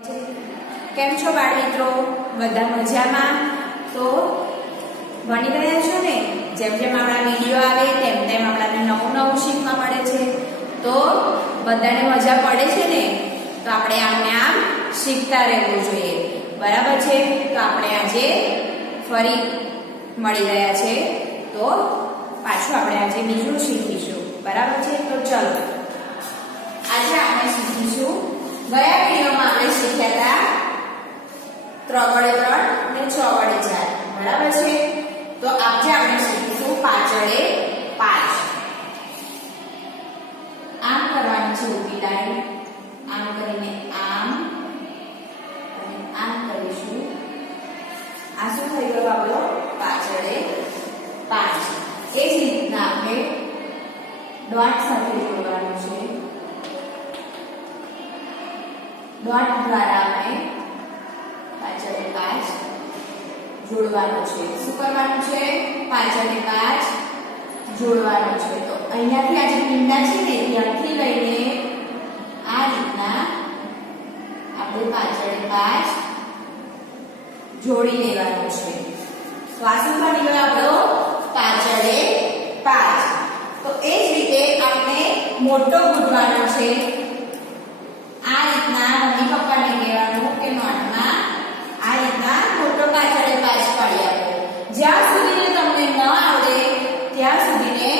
કેમ છો બાળ મિત્રો? બધા મજામાં? તો ભણી રહ્યા છો ને? જેમ જેમ આપણા વિડીયો આવે તેમ તેમ આપણને નવું નવું શીખવા મળે છે. તો બધાને મજા પડે છે ને? તો આપણે આમને આમ શીખતા રહેવું જોઈએ. બરાબર છે? તો આપણે આજે ફરી મળી રહ્યા છે. તો પાછું આપણે આજે બીજું શીખીશું. બરાબર છે? તો ચલો આજે આપણે શીખીશું, ગયા વિડીયોમાં આપણે શીખ્યા હતા 3 વડે 3 અને 6 વડે 4. બરાબર છે? તો આજે આપણે શીખીશું 5 વડે 5. આમ કરવાની છે ઊભી લાઈન, આમ કરીને આમ અને આમ કરીશું. આ શું થઈ ગયું આપણો 5 વડે 5. એ જ રીતના આપણે ડોટ સાથે જોડવાનું છે. ડોટ દ્વારા આપણે 5 વડે 5 જોડવાનું છે. શું કરવાનું છે? 5 વડે 5 જોડવાનું છે. તો અહીંયાથી આ જે મીંડા છે ને ત્યાંથી લઈને આ રીતના આપણે 5 વડે 5 જોડી લેવાનું છે. તો આ શું બની ગયો આપણો 5 વડે 5. તો એ જ રીતે આપણે મોટો ગુંથવાનો છે. આ રીતના મમ્મી પપ્પાને કહેવાનું કે નોટમાં આ રીતના મોટો 5 વડે 5 પાડી આપો. જ્યાં સુધી તમને ન આવડે ત્યાં સુધીને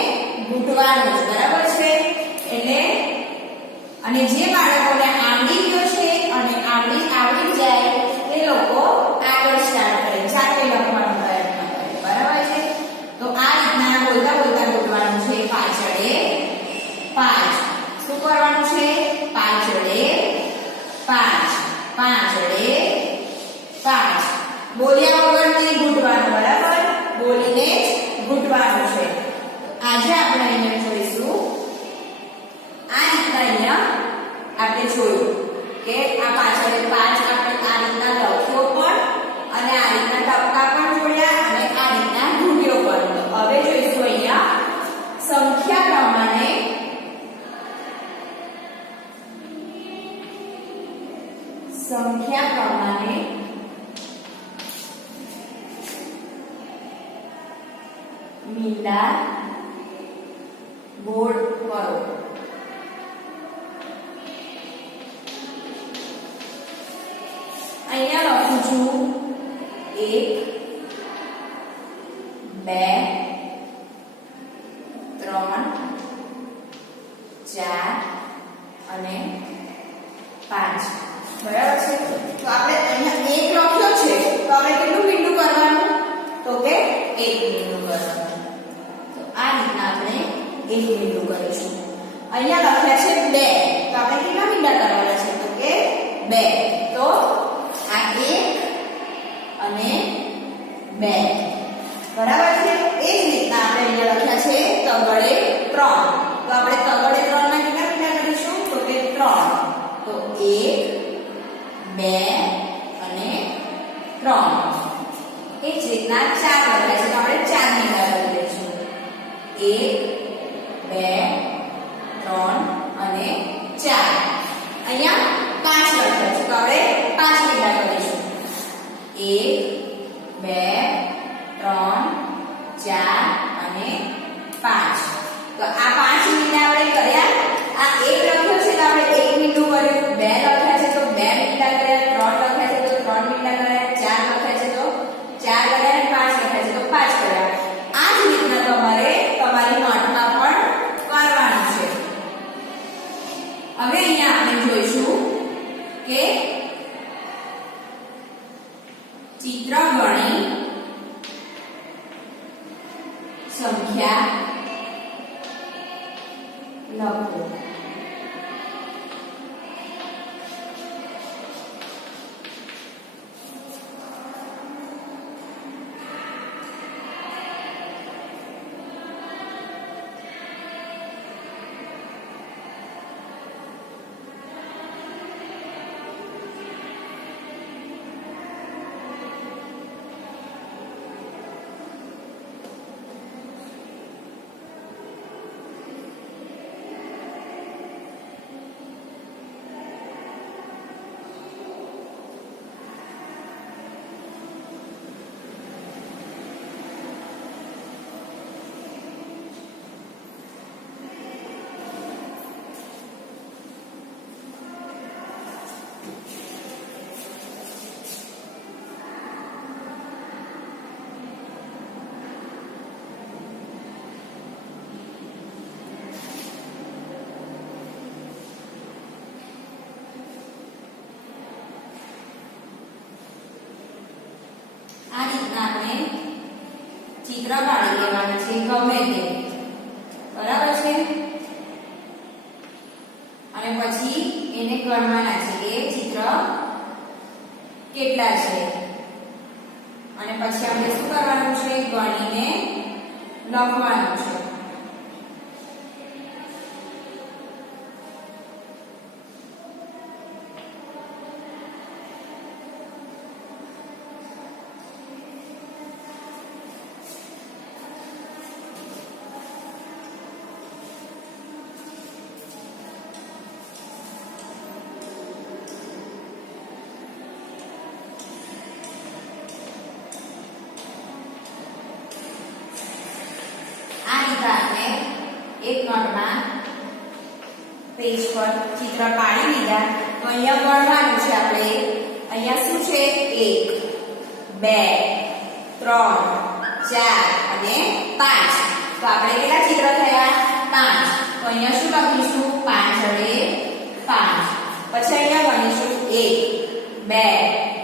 ગૂંથવાનું છે. બરાબર છે? એટલે અને જે બાળકોને આવડી ગયો છે અને આવડી જાય એ લોકો આગળ સ્ટાર્ટ કરે, જાતે લખવાનો પ્રયત્ન કરે. બરાબર છે? તો આ રીતના બોલતા બોલતા ગૂંથવાનું છે 5 વડે 5. શું કરવાનું છે? 5 વડે 5 5 વડે 5 બોલ્યા વગર નહીં ગૂંથવાનું. બરાબર? બોલીને જ ગૂંથવાનું છે. આજે આપણે અહીંયા જોઈશું આ રીતના. અહીંયા આપણે જોયું કે આ 5 વડે 5 આપણે આ રીતના લખ્યો પણ અને આ રીતના ટપકા પણ જોડ્યા અને આ રીતના ગૂંથ્યો પણ. તો હવે જોઈશું અહીંયા સંખ્યા પ્રમાણે મીંડા ગોળ કરો. અહીંયા લખું છું 1 2 3 4 અને 5. બરાબર છે? તો આપણે અહીંયા 1 લખ્યો છે તો આપણે કેટલું મીંડું કરવાનું? તો કે 1 મીંડું કરવાનું. તો આ રીતના આપણે 1 મીંડું કરીશું. અહીંયા લખ્યા છે 2 તો આપણે કેટલા મીંડા કરવાના છે? તો કે 2. તો આ 1 અને 2. બરાબર છે? એ જ રીતના આપણે અહીંયા લખ્યા છે તગડે 3 તો આપણે તગડે 3 ના કેટલા મીંડા કરીશું? તો કે 3. તો 1 2 અને 3. એ જ રીતના 4 લખ્યા છે તો આપણે 4 મીંડા કરી લઈશું. 1 2 3 અને 4. અહીંયા 5 લખ્યા છે તો આપણે 5 મીંડા કરીશું. 1 2 3 4 અને 5. તો આ 5 મીંડા આપણે કર્યા. આ 1 લખ્યો છે તો આપણે 1 મીંડું કર્યું. 2 લખ્યા છે તો 2 મીંડા કર્યા. 3 લખ્યા છે તો 3 મીંડા કર્યા. 4 લખ્યા છે તો 4 કર્યા. 5 લખ્યા છે તો 5 કર્યા. આ જ રીતના તમારે તમારી નોટમાં પણ કરવાનું છે. હવે અહીંયા આપણે જોઈશું કે ચિત્ર ગણી સંખ્યા લખો. ચિત્ર પાડી દેવાનું છે ગમે તે, બરાબર છે. અને પછી એને ગણવાના છે કે ચિત્ર કેટલા છે, અને પછી આપણે શું કરવાનું છે, ગણીને લખવાનું છે. એક નોટમાં પેજ પર ચિત્ર પાડી લીધા. તો અહીંયા ગણવાનું છે આપણે. અહીંયા શું છે, 1 2 3 4 અને 5. તો આપણે કેટલા ચિત્ર થયા, 5. તો અહીંયા શું લખીશું, 5 વડે 5. પછી અહીંયા ગણીશું 1 2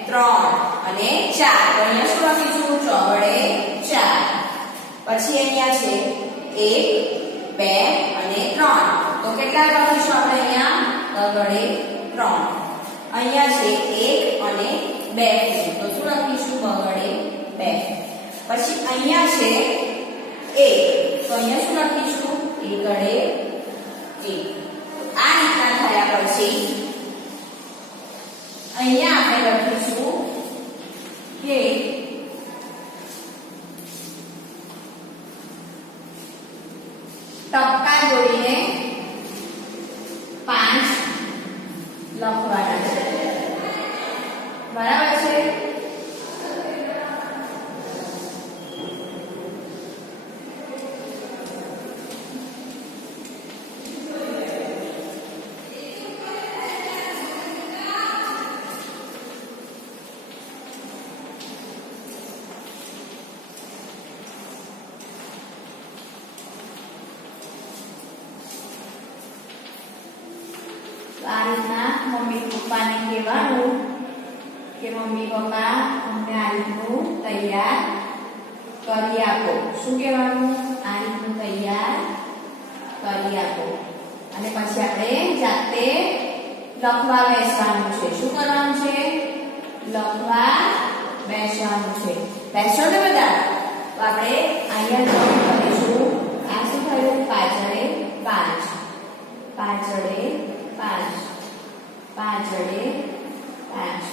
3 અને 4. તો અહીંયા શું લખીશું, 6 વડે 4. પછી અહીંયા છે 1 2 અને 3. તો કેટલા લખીશું આપણે અહીંયા, વડે 3. અહીંયા છે 1 અને 2. તો શું લખીશું, વડે 2. પછી અહીંયા છે 1. તો અહીંયા શું લખીશું, 1 વડે 1. આ રીતના થયા પછી અહીંયા આપણે લખીશું કે ટપકા જોડીને 5 લખવાના છે, બરાબર છે. આ રીતના મમ્મી પપ્પાને કહેવાનું કે મમ્મી પપ્પા અમને આ રીતનું તૈયાર કરી આપો. શું કહેવાનું, આ રીતનું તૈયાર કરી આપો. અને પછી આપણે જાતે લખવા બેસવાનું છે. શું કરવાનું છે, લખવા બેસવાનું છે. બેસો ને બધા. તો આપણે અહીંયા નોટ કરીશું. આ શું થયું, 5 વડે 5 5 વડે 5 5 વડે 5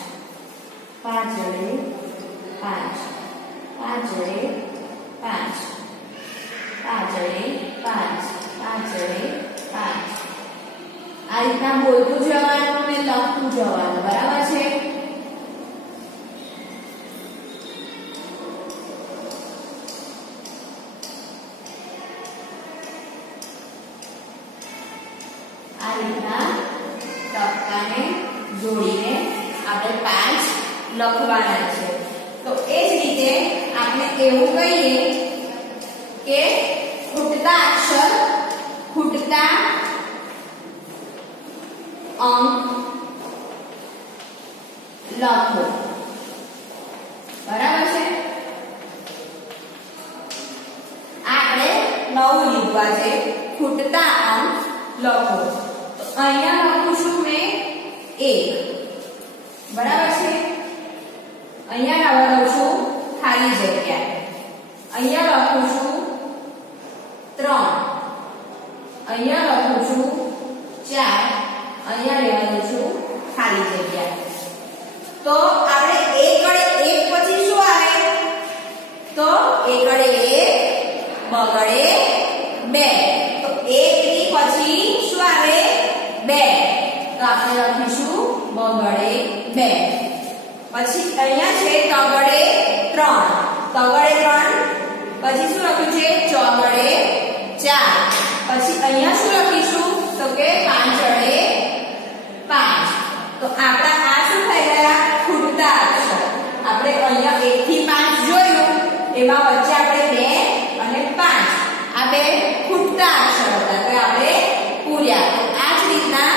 5 વડે 5 5 વડે 5 5 વડે 5 5 વડે 5. આ રીતના બોલતું જવાનું અને લખતું જવાનું, બરાબર છે. આ રીતના ટપકાને જોડીને આપણે 5 લખવાના છે. તો એ જ રીતે આપણે એવું કહીએ કે ખૂટતા અક્ષર, ખૂટતા અંક લખો, બરાબર છે. આપણે નવું લીધું છે, ખૂટતા અંક લખો. તો અહીંયા લખું છું મેં 1, બરાબર છે. અહીંયા લખું છું ખાલી જગ્યા. અહીંયા લખું છું 3, અહીંયા લખું છું 4, અહીંયા લેવાનું છું ખાલી જગ્યા. તો આપણે 1 વડે 1 પછી શું આવે, તો 1 વડે 1 બગડે 2. તો 1 ની પછી શું આવે, 2. તો આપણે લખીશું બગડે 2. પછી અહીંયા છે તગડે 3, તગડે 3. પછી શું લખ્યું છે, ચોગડે 4. પછી અહીંયા શું લખીશું, તો કે 5 વડે 5. તો આપણા આ શું થઈ ગયા, ખૂટતા અક્ષર. આપણે અહીંયા 1 થી 5 જોયું, એમાં વચ્ચે આપણે 2 અને 5 આ બે ખૂટતા અક્ષર હતા, તો આપણે પૂર્યા. તો આ જ રીતના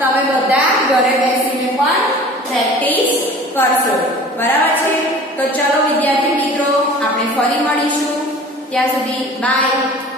તમે બધા ઘરે બેસીને પણ પ્રેક્ટિસ કરશો, બરાબર છે. તો ચલો વિદ્યાર્થી મિત્રો, આપણે ફરી મળીશું. ત્યાં સુધી બાય.